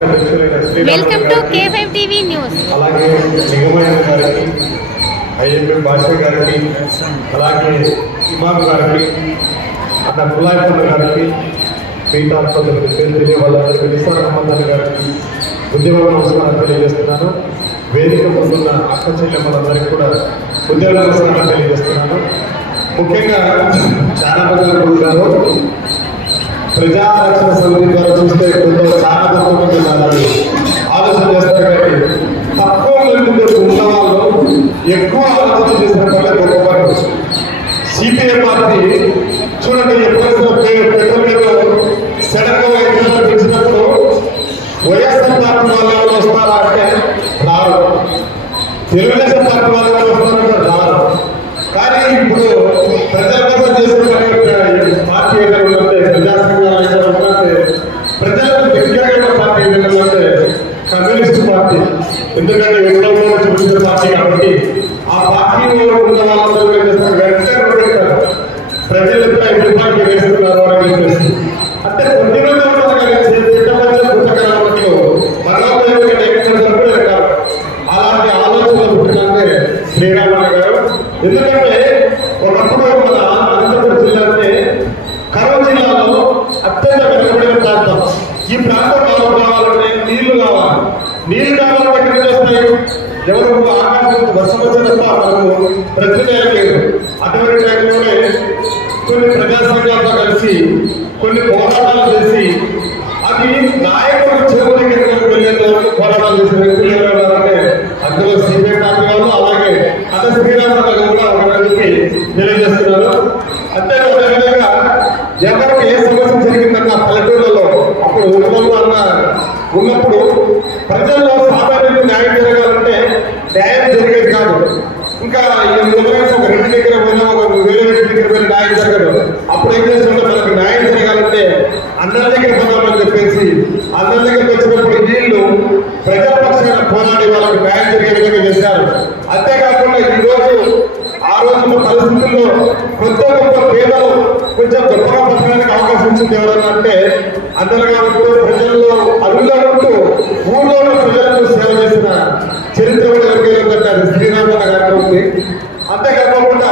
Welcome to K5 TV news. అలాగే నిగమైన గారికి, IMM భాష గారికి, అలాగే ఇమామ్ గారికి, అన్న కులాయపన్న గారికి, మిగతా తెలియ వాళ్ళకి నిసార్ అహ్మద్ గారికి ఉద్యమ నమస్కారం తెలియజేస్తున్నాను. వేదిక ముందున్న అక్క చెల్లెమ్మలందరికీ కూడా ఉద్యమ నమస్కారం తెలియజేస్తున్నాను. ముఖ్యంగా చాలా మంది గారు ప్రజారక్షణ సమితి ద్వారా చూస్తే కొంత చాలా తక్కువ ఆలోచన చేస్తారు. కానీ తక్కువ మంది ఉన్న వాళ్ళు ఎక్కువ ఆలోచన చేసిన వల్ల గొప్ప సిపిఐ పార్టీ చూడండి, ఎప్పుడైనా పెట్రోల్ సడన్ గా పెంచినప్పుడు వైఎస్ఆర్ పార్టీ వాళ్ళు వస్తారా అంటే రారు, తెలుగుదేశం పార్టీ వాళ్ళు వస్తారంటే రారు. కానీ ఇప్పుడు ప్రజల కోసం చేసిన పార్టీ ఏదైనా ప్రజలకు వ్యక్తిగత పార్టీ ఏదైనా కమ్యూనిస్ట్ పార్టీ, ఎందుకంటే విప్లవంలో చూపించిన పార్టీ కాబట్టి ఆ పార్టీలో ఉన్న వాళ్ళందరూ వెంటనే ప్రజలపై పార్టీ వేస్తున్నారు అని చెప్పేసి అంటే కొన్ని రోజులు అలాంటి ఆలోచన పుట్టినంటే శ్రీరామయ్య గారు. ఎందుకంటే ఒకప్పుడు మన అనంతపురం జిల్లా అంటే కరవ జిల్లాలో అత్యంత వెనుకబడిన ప్రాంతం. ఈ ప్రాంతం కావాలంటే నీళ్లు కావాలి. నీళ్లు కావాలంటే ఎక్కడికి వస్తాయి? ఎవరు ఆకాశం వర్షం వచ్చినప్పుడు మనకు ప్రతిదయం లేదు. అటువంటి టైంలోనే కొన్ని ప్రజా సంఘాలతో కలిసి కొన్ని పోరాటాలు చేసి అది నాయకుడు చెరువు దగ్గరికి వెళ్ళేంత వరకు పోరాటాలు చేసిన వ్యక్తులు ఎవరంటే అందులో సిపిఐ పార్టీ వాళ్ళు, అలాగే అదే శ్రీరామరావు కూడా ఒకరికి తెలియజేస్తున్నారు. అంతేకాకుండా ఎవరికి ఏ సమస్య జరిగిందన్న పల్లెటూళ్ళలో అప్పుడు ఉన్నప్పుడు ప్రజల్లో సాధారణ న్యాయం జరగాలంటే న్యాయం జరిగేది కాదు. ఇంకా ఒక రెడ్డి దగ్గర పోయినా ఒక వేరే రెడ్డి దగ్గర పోయిన న్యాయం జరగదు. అప్పుడు ఏం చేస్తుంటే మనకు న్యాయం జరగాలంటే అందరి దగ్గర పోదామని చెప్పేసి అందరి దగ్గరికి వచ్చినప్పుడు వీళ్ళు ప్రజాపక్షాన పోరాడి వాళ్ళకి న్యాయం జరిగే విధంగా చేశారు. అంతేకాకుండా ఈరోజు ఆ రోజున్న పరిస్థితుల్లో కొత్త గొప్ప పేదలు కొంచెం గొప్పగా బతకడానికి అవకాశం ఇచ్చింది ఎవరన్నా అంటే అందరూ కాబట్టి ప్రజల్లో అడుగులో ఉంటూ ఊళ్ళో ప్రజలకు సేవ చేసిన చరిత్ర కూడా ఎవరికైనా అది శ్రీరామన్న గారికి ఉంది. అంతేకాకుండా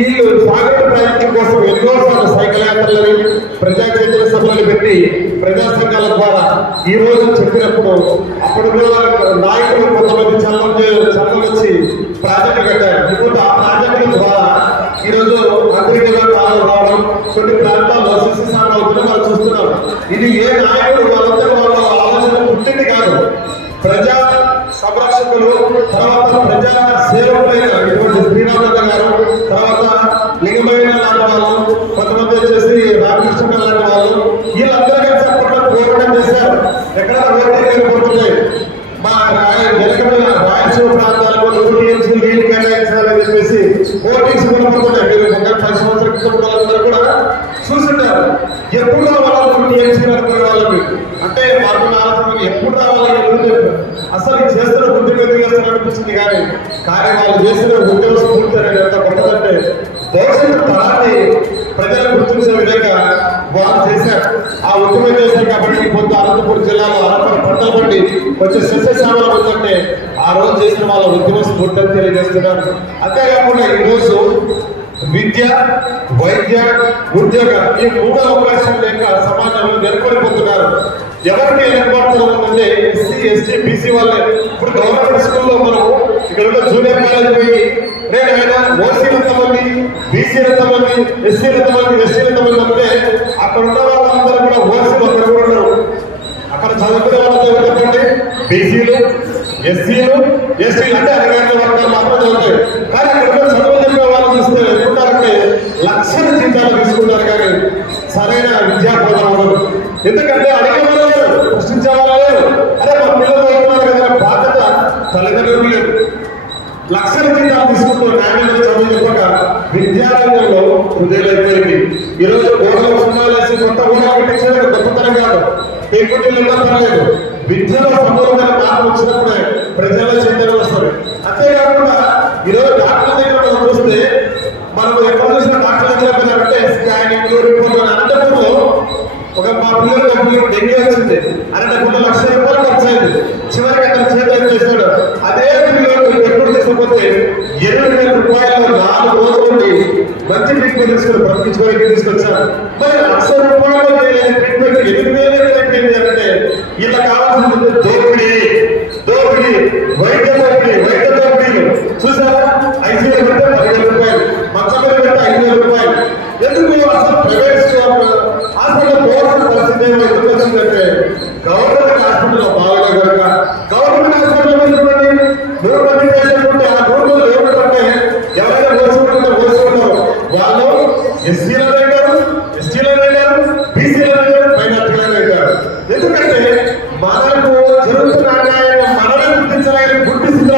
ఈ సాగర ప్రాజెక్టు కోసం ఎన్నోసార్లు సైకిల్ యాత్రలని, ప్రజా చైతన్య సభలను పెట్టి ప్రజా సంఘాల ద్వారా ఈ రోజు చెప్పినప్పుడు అప్పుడు నాయకులు కొంతమంది చల్లం వచ్చి ప్రాజెక్టు కట్టారు. ఇప్పుడు ఆ ప్రాజెక్టుల ద్వారా ఈరోజు మంత్రిగా రావడం, కొన్ని ప్రాంతాల్లో శిశు సాగుతున్న వాళ్ళు చూస్తున్నారు. ఇది ఏ నాయకుడు వాళ్ళందరూ వాళ్ళ ఆలోచన పుట్టింది కాదు. ప్రజా సంరక్షకులు, తర్వాత ప్రజా సేవకులైన ఇటువంటి శ్రీరామన్న గారు, తర్వాత లింగమైన లాంటి వాళ్ళు, కొంతమంది వచ్చేసి రామకృష్ణ లాంటి వాళ్ళు, వీళ్ళందరూ కలిసి అప్పట్లో పోరాటం చేశారు. ఎక్కడ ఓటింగ్ పోతున్నాయి మా వెనుకబడిన రాయలసీమ ప్రాంతాల్లో యూటీఎంసీ నీళ్ళు కేటాయించాలని చెప్పేసి ఓటింగ్స్ కొనుక్కుంటున్నాయి. మీరు 10 సంవత్సరాల క్రితం వాళ్ళందరూ కూడా చూస్తుంటారు. ఎప్పుడు రావాలి యూటీఎంసీ అనుకునే వాళ్ళకి అంటే మాకున్న ఆలోచన ఎప్పుడు రావాలి, అసలు చేస్తున్న బుద్ధి చేస్తున్న అనిపిస్తుంది. కానీ వాళ్ళు చేసిన ఉద్యోగ స్ఫూర్తి అనేది ఎంత గొప్పదంటే భవిష్యత్తు తరాన్ని ప్రజలు గుర్తించే విధంగా వాళ్ళు చేశారు. ఆ ఉద్యమం చేశారు కాబట్టి కొంత అనంతపురం జిల్లాలో అనంతపురం పంటల పండి కొంచెం సస్యశ్యామలం ఉందంటే ఆ రోజు చేసిన వాళ్ళ ఉద్యమ స్ఫూర్తి అని తెలియజేస్తున్నారు. అంతేకాకుండా ఈరోజు విద్య, వైద్య, ఉద్యోగ ఈ 3 అవకాశాలు లేక సమాజంలో వెనుకబడిపోతున్నారు. ఎవరికి వెనుకబడుతున్నారంటే ఎస్సీ, ఎస్టీ, బీసీ వాళ్ళే. ఇప్పుడు గవర్నమెంట్ స్కూల్లో మనం ఇక్కడ ఉన్న జూనియర్ కాలేజ్ పోయి ఆయన ఓసీలు ఎంతమంది, బీసీలు ఎంతమంది, ఎస్సీలు ఎంతమంది, ఎస్టీలు ఎంతమంది అంటే అక్కడ ఉన్న వాళ్ళందరూ కూడా ఓసీలు అక్కడ కూడా ఉన్నారు. అక్కడ చదువుకునే వాళ్ళతో చెప్పండి బీసీలు, ఎస్సీలు, ఎస్టీలు అంటే అధికారుల వర్గాలు మాత్రం చదువుతాయి. కానీ అక్కడ చదువు చెప్పే వాళ్ళు చూస్తే ఎప్పుడంటే లక్షల జీతాలు తీసుకుంటారు. కానీ సరైన విద్యా బోధన ఉండదు. ఎందుకంటే అడిగే వాళ్ళు లేరు, ప్రశ్నించే వాళ్ళు లేరు. అదే మా పిల్లలు అవుతున్నారు కదా బాధ్యత తల్లిదండ్రులు లేదు. లక్షల జీతాలు తీసుకుంటూ నాణ్యత చదువు చెప్పక విద్యారంగంలో హృదయమైపోయింది. ఈరోజు ఓడలో సినిమాలు వేసి కొత్త ఊహ కట్టించడం గొప్పతనం కాదు, పెంకుటిల్లు పర్లేదు. విద్యలో సంపూర్ణమైన మార్పు వచ్చినప్పుడే ప్రజల్లో చైతన్యం వస్తుంది. అంతేకాకుండా ఈరోజు డాక్టర్ దగ్గర చూస్తే మనం ఎక్కడ చూసిన డాక్టర్ దగ్గర అంటే స్కానింగ్ రిపోర్ట్ అనంతపురంలో ఒక మా పిల్లలు డెంగ్యూ వచ్చింది. అలాంటి 1,00,000 రూపాయలు ఖర్చు అయింది. చివరికి అతను చేతులు చేశాడు. అదే పిల్లలు ఎప్పుడు తీసుకుపోతే 8,000 రూపాయలు 4 రోజుల నుండి మంచి ట్రీట్మెంట్ తీసుకుని బ్రతికించుకోవడానికి తీసుకొచ్చారు. మరి 1,00,000 రూపాయలు ట్రీట్మెంట్ 8,000 అంటే ఇలా కావాల్సింది దోపిడీ, వైద్య దోపిడీలు చూసారా? 5,000 పెడితే 10,000 రూపాయలు, మంచం మీద పెడితే 5,000 రూపాయలు. ఎందుకు అసలు ప్రైవేట్ హాస్పిటల్ పోవాల్సిన పరిస్థితి ఎందుకు వచ్చిందంటే గవర్నమెంట్ హాస్పిటల్లో బాగా కనుక గవర్నమెంట్ హాస్పిటల్ చూడండి 100 మంది పేషెంట్ ఉంటే ఆ 100 మంది ఏమిటంటే ఎవరైనా ఓసుకుంటారు వాళ్ళు ఎస్సీలను అంటారు, ఎస్టీలను అంటారు, బీసీలను అంటారు, మైనార్టీలను అంటారు. ఎందుకంటే మనకు జరుగుతున్న అన్యాయం మనమే గుర్తిస్తూ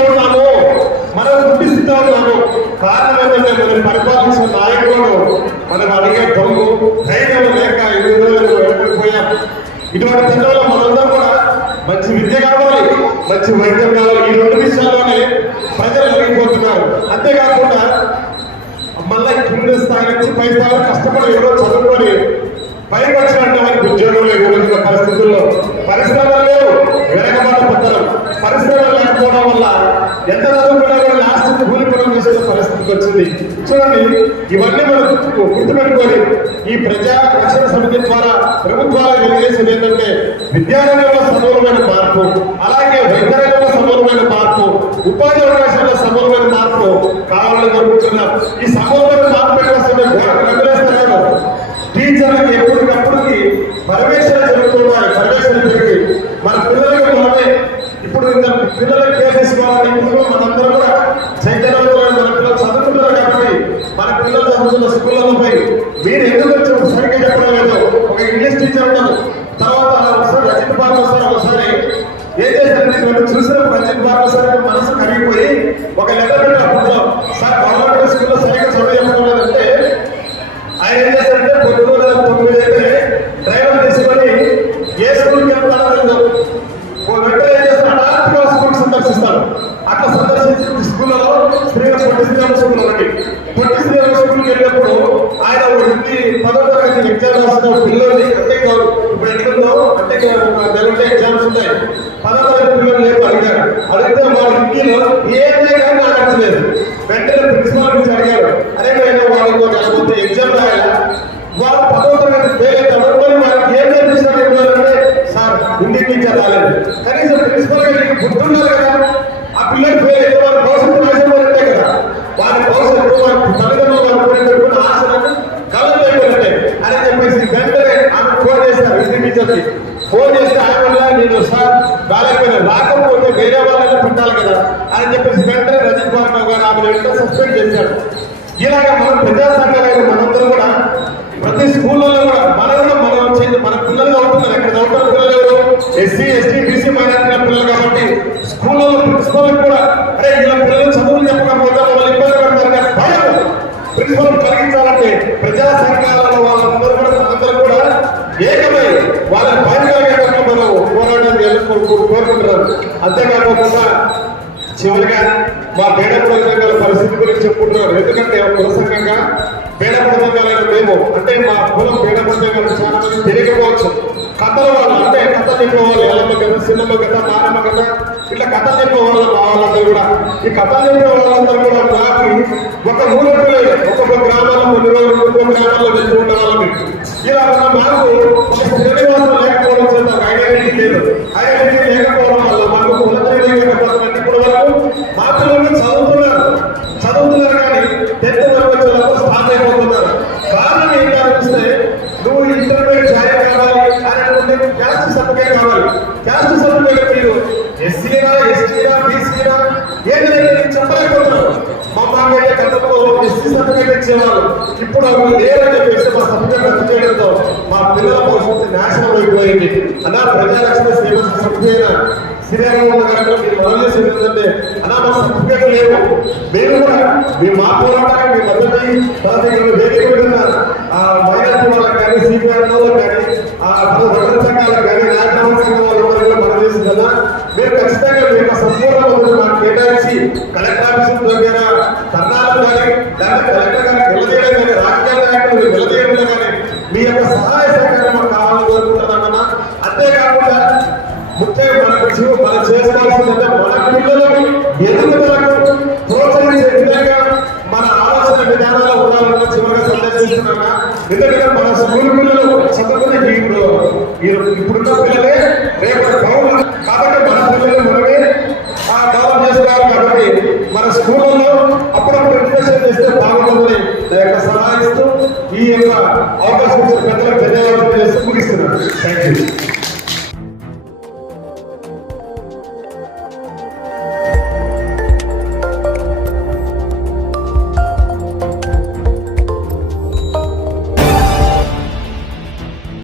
ఉన్నాము. కారణం ఏంటంటే మనం పరిపాలించిన నాయకులను మనం అడిగే దొంగ ధైర్యం లేక 8 రోజులు వెనకపోయాం. ఇటువంటి పిల్లలు మనందరం కూడా మంచి విద్య కావాలి, మంచి వైద్యం కావాలి. ఈ 2 విషయాల్లోనే ప్రజలు జరిగిపోతున్నారు. అంతేకాకుండా మళ్ళీ కింద స్థాయి నుంచి పై స్థాయిలో కష్టపడి ఎవరో చదువుకొని పైకి వచ్చినట్టు వారికి ఉద్యోగం లేకుండా పరిస్థితుల్లో పరిశ్రమలు లేవు, వెనకబాటు పత్రం. పరిశ్రమలు లేకపోవడం వల్ల ఎంత చదువుకున్నా కూడా లాస్ట్ కూలిపోవడం చేసే పరిస్థితికి వచ్చింది. చూడండి, ఇవన్నీ మనం గుర్తుపెట్టుకొని ఈ ప్రజా రక్షణ సమితి ద్వారా ప్రభుత్వాలు తెలియజేసేది ఏంటంటే విద్యారంగంలో సమూలమైన మార్పు, అలాగే వైద్య రంగంలో సమూలమైన మార్పు, ఉపాధి అవకాశాల్లో సమూలమైన మార్పు కావాలని కోరుకుంటున్నాం. ఈ సమూలమైన మార్పు పెట్టాల్సిన గోడకు రద్దులేస్తారు. టీచర్లకు ఎప్పటికప్పుడుకి పర్యవేక్షణ జరుగుతున్నాయి. పర్యవేక్షణ జరిగి మన పిల్లలకు మనమే ఇప్పుడు పిల్లలకు కేర్ తీసుకోవాలని ఇప్పుడు మనందరూ కూడా చైతన్యవంతులైన మన పిల్లలు చదువుకుంటున్నారు. కాబట్టి మన పిల్లలు చదువుతున్న స్కూళ్ళలో పోయి మీరు ఎందుకు వచ్చి సరిగ్గా చెప్పడం లేదు. ఒక ఇంగ్లీష్ టీచర్ ఉంటారు, తర్వాత ఒకసారి రజిత్ బాబు వస్తారు. ఒకసారి ఏం చేశారు చూసిన రజిత్ బాబు సార్ మనసు కరిగిపోయి ఒక లెటర్ పెట్టినప్పుడు సార్ గవర్నమెంట్ స్కూల్లో సరిగ్గా చదివించలేదంటే ఆయన ఏం చేశారంటే పొద్దున్న 9 అయితే డ్రైవర్ తీసుకొని ఏ స్కూల్కి వెళ్తాడో వెంటనే ఏం చేస్తాడు ఆర్టికల్ స్కూల్ సందర్శిస్తాడు. అట్లా సందర్శించిన స్కూళ్ళలో పొట్టి శ్రీరామ స్కూల్ ఒకటి. పొట్టి శ్రీరామ స్కూల్కి వెళ్ళినప్పుడు ఆయన ఇంటి 10వ తరగతి ఎగ్జామ్ రాసిన పిల్లల్ని అంటే ఇప్పుడు ఎట్లుందో అంటే నెలటే ఎగ్జామ్స్ ఉన్నాయి. 10వ తరగతి పిల్లలు లేదు అడిగారు. అడిగితే వాళ్ళ ఇంటిలో ఏమే కానీ నాకు నచ్చలేదు. వెంటనే ప్రిన్సిపాల్ నుంచి అడిగారు, అరే వాళ్ళకు లేకపోతే ఎగ్జామ్ రాయాలా, వాళ్ళు 10వ తరగతి ఫెయిల్ అవుతారు, వాళ్ళకి ఏం నేర్పిస్తారంటే సార్ హిందీ టీచర్ రాలేదు. కనీసం ప్రిన్సిపల్ గారికి గుర్తుండాలి కదా. ఆ పిల్లలు ఫెయిల్ అయితే వాళ్ళ భవిష్యత్తు నాశనమైనట్టే కదా. వాళ్ళ భవిష్యత్తు వాళ్ళ తల్లిదండ్రులు వాళ్ళు పెట్టుకున్న ఆశలను కలం అయిపోయినట్టే అని చెప్పేసి వెంటనే ఆమె ఫోన్ చేస్తారు. హిందీ టీచర్కి ఫోన్ చేస్తే ఆయన వల్ల నేను సార్ బాగాలేకపోయినా రాకపోతే వేరే వాళ్ళని పెట్టాలి కదా అని చెప్పేసి వెంటనే రజిత్ బాబు గారు ఆమె వెంటనే సస్పెండ్ చేశారు. ఇలాగ మనం ప్రజా సంఘాలైన మనందరూ కూడా ప్రతి స్కూల్లో కూడా మన పిల్లలు చదువుతున్నారు. ఎక్కడ చదువుతున్న పిల్లలు ఎవరు? ఎస్సీ, ఎస్టీ, బీసీ, మైనారిటీ పిల్లలు. కాబట్టి స్కూల్లో ప్రిన్సిపల్ కూడా అరే ఇలా పిల్లలు చదువులు చెప్పకపోతే వాళ్ళు ఇబ్బంది పడతారు భయం ప్రిన్సిపల్ కలిగించాలంటే ప్రజా సంఘాలలో వాళ్ళందరూ కూడా మనందరూ కూడా ఏకమై వాళ్ళని భయం కలిగేటట్టు మనం పోరాటం కోరుకుంటున్నారు. అంతేకాకుండా చివరిగా మా పేదపడ సంఘాల పరిస్థితి గురించి చెప్పుకుంటున్నారు. ఎందుకంటే కుల సంఘంగా పేదపడ సంఘాలైన మేము అంటే మా కులం పేదపడ సంఘాలు చాలా మంది తెలియకపోవచ్చు. కథల వాళ్ళు అంటే కథలు చెప్పేవాళ్ళు ఎల్లమ్మ కథ, సిన్నమ్మ కథ, మారమ్మ కథ, ఇట్లా కథలు చెప్పేవాళ్ళు మా వాళ్ళందరూ కూడా. ఈ కథలు చెప్పే వాళ్ళందరూ కూడా మాకు ఒక ఊళ్ళో ఒక్కొక్క గ్రామాల్లో కొన్ని రోజులు ఒక్కొక్క గ్రామాల్లో వెళ్తూ ఉండే వాళ్ళని ఇలా ఉన్న మాకు ఒక శ్రీనివాసం లేకపోవడం చేత ఐడెంటిటీ లేదు. ఐడెంటిటీ లేకపోవడం వల్ల మాకు ఇప్పుడు వరకు మా పిల్లలు చదువుతున్నారు కానీ 10th వరకు వచ్చేటప్పుడు స్టార్ట్ అయిపోతున్నారు. కారణం ఏంటంటే నువ్వు ఇంటర్మీడియట్ జాయిన్ కావాలి అని అనుకుంటే క్యాస్ట్ సర్టిఫికేట్ కావాలి. క్యాస్ట్ సర్టిఫికేట్ మీరు ఎస్సీనా, ఎస్టీనా, బీసీనా ఏదైనా చెప్పలేకపోతున్నారు. మా మామయ్య గతంలో ఎస్సీ సర్టిఫికేట్ ఇచ్చేవాళ్ళు, ఇప్పుడు అవి లేదని చెప్పేసి మా సర్టిఫికేట్ రద్దు చేయడంతో మా పిల్లల భవిష్యత్తు నాశనం అయిపోయింది. అలా ప్రజారక్షణ సేవ సభ్యులైన శ్రీరామ గారిలో మీరు మనం చేసేది ఏంటంటే అలా మా సర్టిఫికేట్ లేవు. మేము కూడా మా పోరాటానికి మీ మద్దతు వేదిక పెడుతున్నారు. ఆ మైనార్టీ వాళ్ళకి కానీ, సిపిఆర్ వాళ్ళకి కానీ, ఆ వర్గ సంఘాలకు కానీ, రాజ్యాంగ సంఘం వాళ్ళకి మనం చేసింది కదా. మీరు ఖచ్చితంగా మీకు సంపూర్ణ మద్దతు మాకు కేటాయించి కలెక్టర్ ఆఫీస్ దగ్గర ధర్నాలు కానీ, లేకపోతే కలెక్టర్ గారిని నిలదీయడం కానీ, రాజకీయ నాయకులు నిలదీయడంలో కానీ మీ యొక్క సహాయ సహకారం మాకు కావాలని కోరుకుంటున్నామన్నా. అంతేకాకుండా ముఖ్యంగా మనం చేసుకోవాల్సిందంటే మన పిల్లలకు ఎదుగుదలకు ప్రోత్సహించే విధంగా మన ఆలోచన విధానాలు ఉండాలని చివరిగా సందర్శిస్తున్నాగా. ఎందుకంటే మన స్కూల్ పిల్లలు చదువుకునే ఇప్పుడున్న పిల్లలే రేపటి పౌరులు కాబట్టి మన పిల్లలు మనమే డెవలప్ చేసుకోవాలి. కాబట్టి మన స్కూళ్ళలో అప్పుడప్పుడు ఇంప్రెషన్ చేస్తే బాగుంటుందని సలహా ఇస్తూ ఈ యొక్క అవకాశం ఇచ్చిన పెద్దలకు ధన్యవాదాలు చేస్తూ ముగిస్తున్నాను. Thank you.